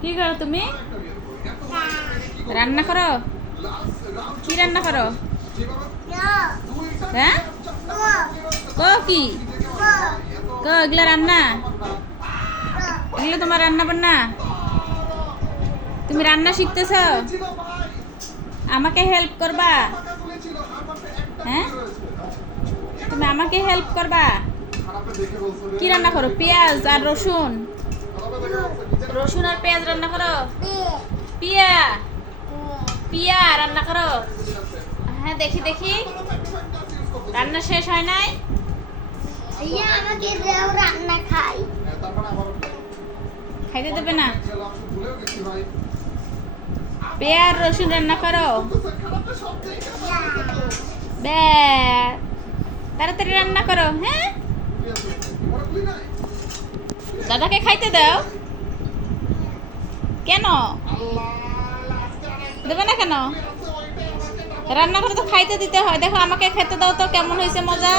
কি করো তুমি? রান্না করো? কি রান্না করো? হ্যাঁ, কি এগুলা রান্না? এগুলো তোমার রান্না বান্না? তুমি রান্না শিখতেছ? আমাকে হেল্প করবা? হ্যাঁ, তুমি আমাকে হেল্প করবা? কি রান্না করো? পেঁয়াজ আর রসুন, রসুন আর পেঁয়াজ রান্না করো? পিয়া পিয়া রান্না করো? হ্যাঁ, দেখি দেখি। রান্না শেষ হয় নাই? আমাকে দাও, রান্না খাই। খাইতে দেবে না? পেঁয়াজ রসুন রান্না করো। বে তাড়াতাড়ি রান্না করো। হ্যাঁ, দাদাকে খাইতে দাও। কেন দেবে না? কেন রান্না করে তো খাইতে দিতে হয়। দেখো, আমাকে খেতে দাও তো, কেমন হয়েছে মজা।